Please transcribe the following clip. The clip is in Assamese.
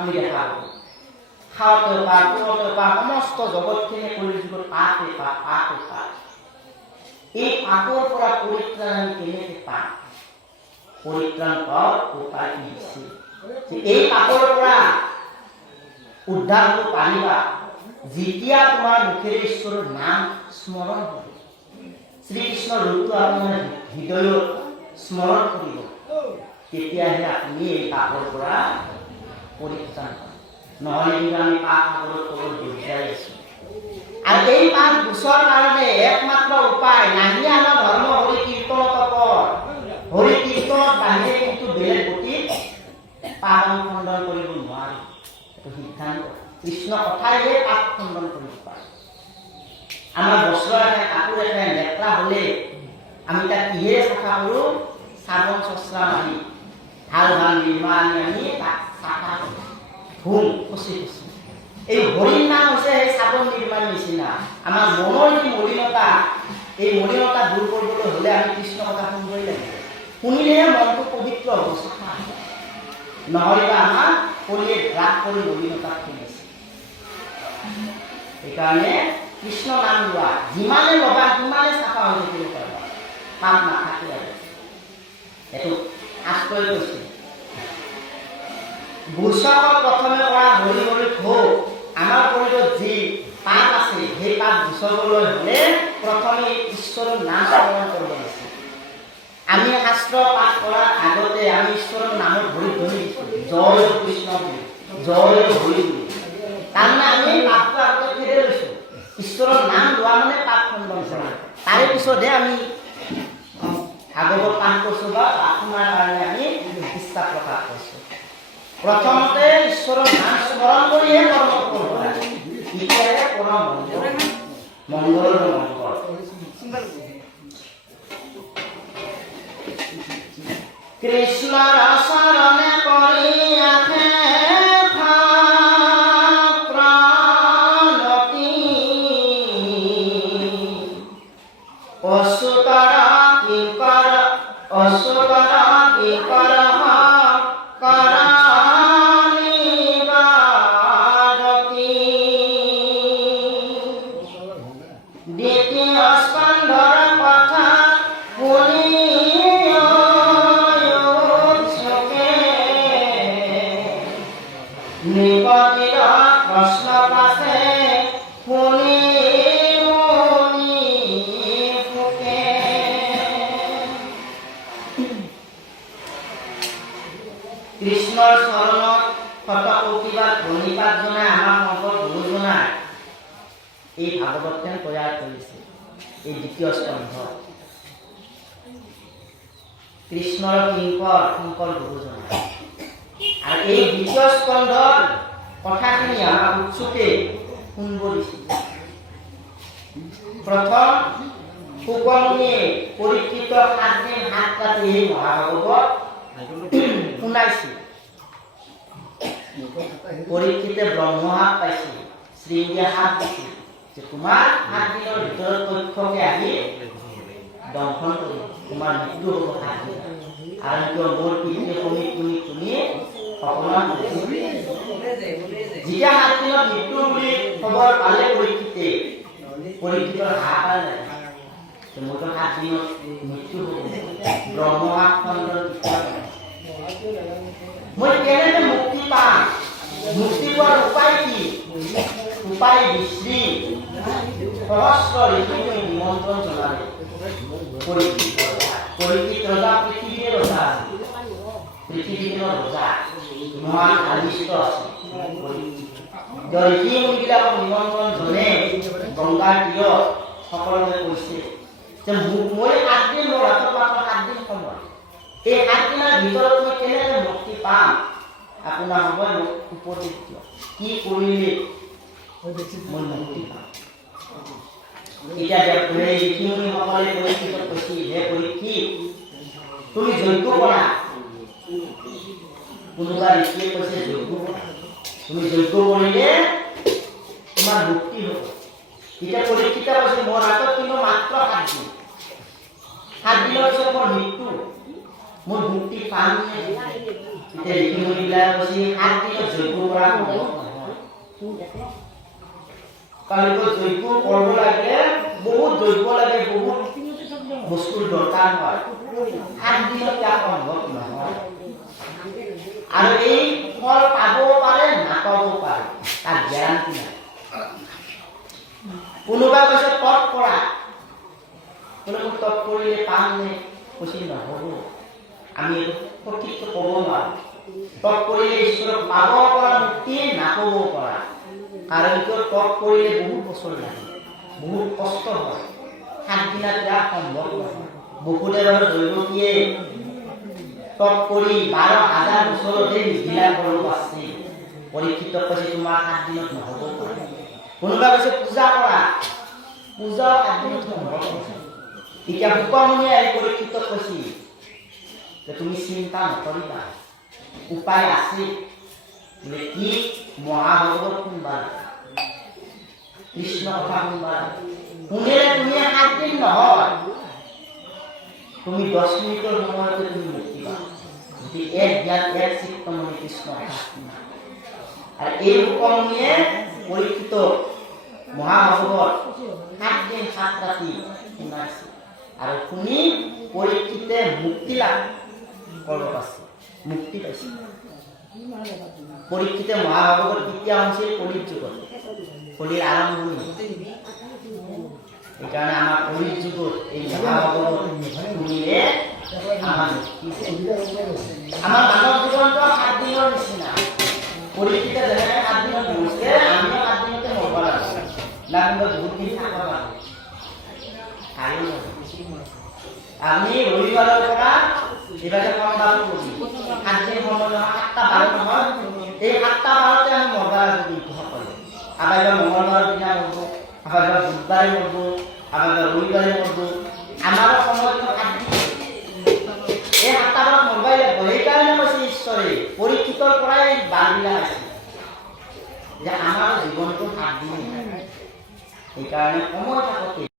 তুমি দেখা পাব খাওয়াতে পাপ শুওঁতে পাপ সমস্ত জগতখিনি কলিযুগত পাপে পাপ পাপে পাপ এই পাপৰ পৰা পৰিত্ৰাণ আমি কেনেকৈ পাম পৰিত্ৰাণ পাওঁ উপায় কি দিছে এই পাপৰ পৰা উদ্ধাৰ হ'ব পাৰিবা যেতিয়া তোমাৰ মুখেৰে ঈশ্বৰৰ নাম স্মৰণ হ'ব শ্ৰীকৃষ্ণৰ ৰূপটো আপোনাৰ হৃদয়ত স্মৰণ কৰিব তেতিয়াহে আপুনি এই পাপৰ পৰা পৰিত্ৰাণ পাব নহ'লে কিন্তু আমি পাপ সাগৰৰ তলত ডুবাই আছোঁ আৰু এই পাপ গুচৰ কাৰণে একমাত্ৰ উপায় নাহি আমাৰ ধৰ্ম হৰি কীৰ্তন তপৰ হৰি কীৰ্তনৰ বাহিৰে কিন্তু বেলেগ গতিত পাপ আমি খণ্ডন কৰিব নোৱাৰোঁ এইটো সিদ্ধান্ত কৃষ্ণ কথাইহে পাপ খণ্ডন কৰিব পাৰে আমাৰ বস্ত্ৰ এটাই কাপোৰ এটাই লেতেৰা হ'লে আমি তাক কিহেৰে চাফা কৰোঁ চাবোন চচৰা মাৰি ভাল ভাল নিৰ্মা আনি আমি তাক চাফা কৰোঁ ধুম খুচি খুচি এই হৰিৰ নাম হৈছে সেই চাবোন নিৰ্মাণ নিচিনা আমাৰ মনৰ যি মলিনতা এই মলিনতা দূৰ কৰিবলৈ হ'লে আমি কৃষ্ণ কথা শুনিবই লাগিব শুনিলেহে মনটো পবিত্ৰ হ'ব চাফা হ'ব নহ'লে আমাৰ শৰীৰে ৰাগ কৰি মলিনতাত শুনিছে সেইকাৰণে কৃষ্ণ নাম লোৱা যিমানে ল'বা সিমানে চাফা হৈ থাকিব পাৰিবা পাপ নাথাকে আৰু এইটো আশ্ৰয় কৈছে গুচকত প্ৰথমে কৰা হৰি হৰি ভোগ আমাৰ শৰীৰত যি পাপ আছে সেই পাপ গুচবলৈ হ'লে প্ৰথমে ঈশ্বৰৰ নাম স্মৰণ কৰিব লাগিছে আমি শাস্ত্ৰ পাঠ কৰাৰ আগতে আমি ঈশ্বৰৰ নামত ভৰি ধৰি দিছোঁ জয় কৃষ্ণ বুলি জয় হৰি বুলি তাৰমানে আমি পাপটো আগতে ফেৰি লৈছোঁ ঈশ্বৰৰ নাম লোৱা মানে পাপ খণ্ডন কৰা তাৰে পিছতহে আমি ভাগৱত পাঠ কৰিছোঁ বা আপোনাৰ কাৰণে আমি ইচ্ছা প্ৰকাশ কৰিছোঁ প্ৰথমতে ঈশ্বৰৰ নাম স্মৰণ কৰিহে কৰ্ম কৰিব লাগে তেতিয়াহে পৰম মংগলৰ মংগল কৃষ্ণৰ শৰণে পৰি আহে প্ৰাণতি অসুতৰ কিংকৰ কৃষ্ণৰ চৰণত শতকোটিবাৰ প্ৰণিপাত জনাই আমাৰ শংকৰ গুৰুজনাই এই ভাগৱতখন তৈয়াৰ কৰিছে এই দ্বিতীয় স্কন্ধ কৃষ্ণৰ কিংকৰ শংকৰ গুৰুজনাই আৰু এই দ্বিতীয় স্কন্ধৰ কথাখিনি আমাক উৎসুকে শুনিব দিছিল প্ৰথম সুকমণিয়ে পৰীক্ষিত 7 দিন 7 ৰাতি এই মহাভাগৱত শুনাইছিল পৰীক্ষিতে ব্ৰহ্মহাত পাইছিল শ্ৰীঙ্গীয়ে হাত দিছিল যে তোমাৰ 7 দিনৰ ভিতৰত তক্ষকে আহি দংশন কৰিব তোমাৰ মৃত্যু হ'ব 7 দিন আৰু কিয় মোৰ পিতৃ শুনি তুমি সকলোৱে যেতিয়া 7 দিনত মৃত্যু বুলি খবৰ পালে পৰীক্ষিতৰ হাত পালে মোৰ 7 দিনত মৃত্যু হ'ব ব্ৰহ্মহাত খণ্ডৰ মই কেনেকৈ মুক্তি পাম মুক্তি পোৱাৰ উপায় কি উপায় বিশ্ৰী সহস্ৰ ঋষিক নিমন্ত্ৰণ জনালে পৰীক্ষিত ৰজা পৃথিৱীৰ ৰজা পৃথিৱীৰ ৰজা মহান আদিষ্ট আছে ঋষি মুনিবিলাকক নিমন্ত্ৰণ জনে গংগাৰ তীৰত সকলোকে কৈছে যে মই 7 দিন মোৰ হাতত মাত্ৰ 7 দিন সময় এই 7 দিনৰ ভিতৰত মই কেনেকৈ মুক্তি পাম আপোনাৰ সময় উপদেশ দিয়ক কি কৰিলে মই মুক্তি পাম এতিয়া ঋষিমুনিসকলে পৰীক্ষিতক কৈছিল হে পৰীক্ষিত তুমি যজ্ঞ কৰা কোনোবা ঋষিয়ে কৈছে যজ্ঞ কৰা তুমি যজ্ঞ কৰিলে তোমাৰ মুক্তি হ'ব এতিয়া পৰীক্ষিত কৈছে মোৰ হাতত কিন্তু মাত্ৰ 7 দিন 7 দিনৰ পিছত মোৰ মৃত্যু মোৰ মুক্তি পাম তেতিয়া ঋষিমুনিবিলাক কৈছে 7 দিনত যজ্ঞ কৰা সম্ভৱ নহয়। কাৰণ যজ্ঞ কৰিব লাগিলে বহুত যজ্ঞ লাগে, বহুত বস্তুৰ দৰকাৰ হয়। 7 দিনত ইয়াক সম্ভৱ নহয়। আৰু এই ফল পাবও পাৰে নাপাবও পাৰে, তাৰ গেৰাণ্টি নাই। কোনোবা কৈছে তপ কৰা, কোনোবা তপ কৰিলে পাম নে, কৈছে নহ'ব। আমি এইটো সঠিকটো ক'ব নোৱাৰো। তপ কৰিলে ঈশ্বৰক পাব পৰা মুক্তি, নাপাব পৰা। কাৰণ কিয় তপ কৰিলে বহুত বছৰ লাগে, বহুত কষ্ট হয়। 7 দিনত ইয়াক সম্ভৱ নহয়। বসুদেৱৰ দৈৱকীয়ে তপ কৰি 12,000 বছৰতে নিধিলা কৰিব আছে। পৰীক্ষিতক কৈছে তোমাৰ 7 দিনত নহ'ব পাৰে। কোনোবা কৈছে পূজা কৰা, পূজা 7 দিনত সম্ভৱ নহয়। এতিয়া শুকমুনিয়ে আহি পৰীক্ষিতক কৈছে যে তুমি চিন্তা নকৰিবা, উপায় আছে। বোলে কি? মহাভাগৱত শুনবা, কৃষ্ণ কথা শুনবা। শুনিলে তুমি 7 দিন নহয়, তুমি 10 মিনিটৰ সময়তে তুমি মুক্তি পাবা। যদি এক জ্ঞান এক চিত্ত মনে কৃষ্ণ কথা শুনা। আৰু এই শুকমুনিয়ে পৰীক্ষিত মহাভাগৱত 7 দিন 7 ৰাতি শুনাইছে। আৰু শুনি পৰীক্ষিতে মুক্তি লাভ কৰিব পাৰিছে, মুক্তি পাইছে। পৰীক্ষিতে মহাভাগৱত কেতিয়া হৈছিল? কলিৰ যুগত, কলিৰ আৰম্ভণি। সেইকাৰণে আমাৰ কলিৰ যুগত এই মহাভাগৱত শুনিলে আমাৰ মুক্তি। আমাৰ মানৱ জীৱনটো 7 দিনৰ নিচিনা। পৰীক্ষিতে যেনেকৈ 7 দিনত মৰিছে, আমিও 7 দিনতে মৰিব লাগিব না, কিন্তু বহুত দিন থাকিব লাগিব। আমি ৰবিবাৰৰ পৰা এইভাগে সোমবাৰ কৰিম, 7 দিন সময় নহয়, 7টা বাৰ নহয়। এই 7টা বাৰতে আমি মৰিব লাগিব। কিন্তু সকলো আবাৰ মঙ্গলবাৰৰ দিনা মৰিব, আবাৰ বুধবাৰে মৰিব, আবাৰ ৰবিবাৰে মৰিব। আমাৰো সময়টো 7 দিন, এই 7টা বাৰত মৰিবই লাগিব। সেইকাৰণে কৈছে ঈশ্বৰে পৰীক্ষিতৰ পৰাই বাৰবিলাক আছে যে আমাৰ জীৱনটো 7 দিন। সেইকাৰণে সময় থাকোঁতে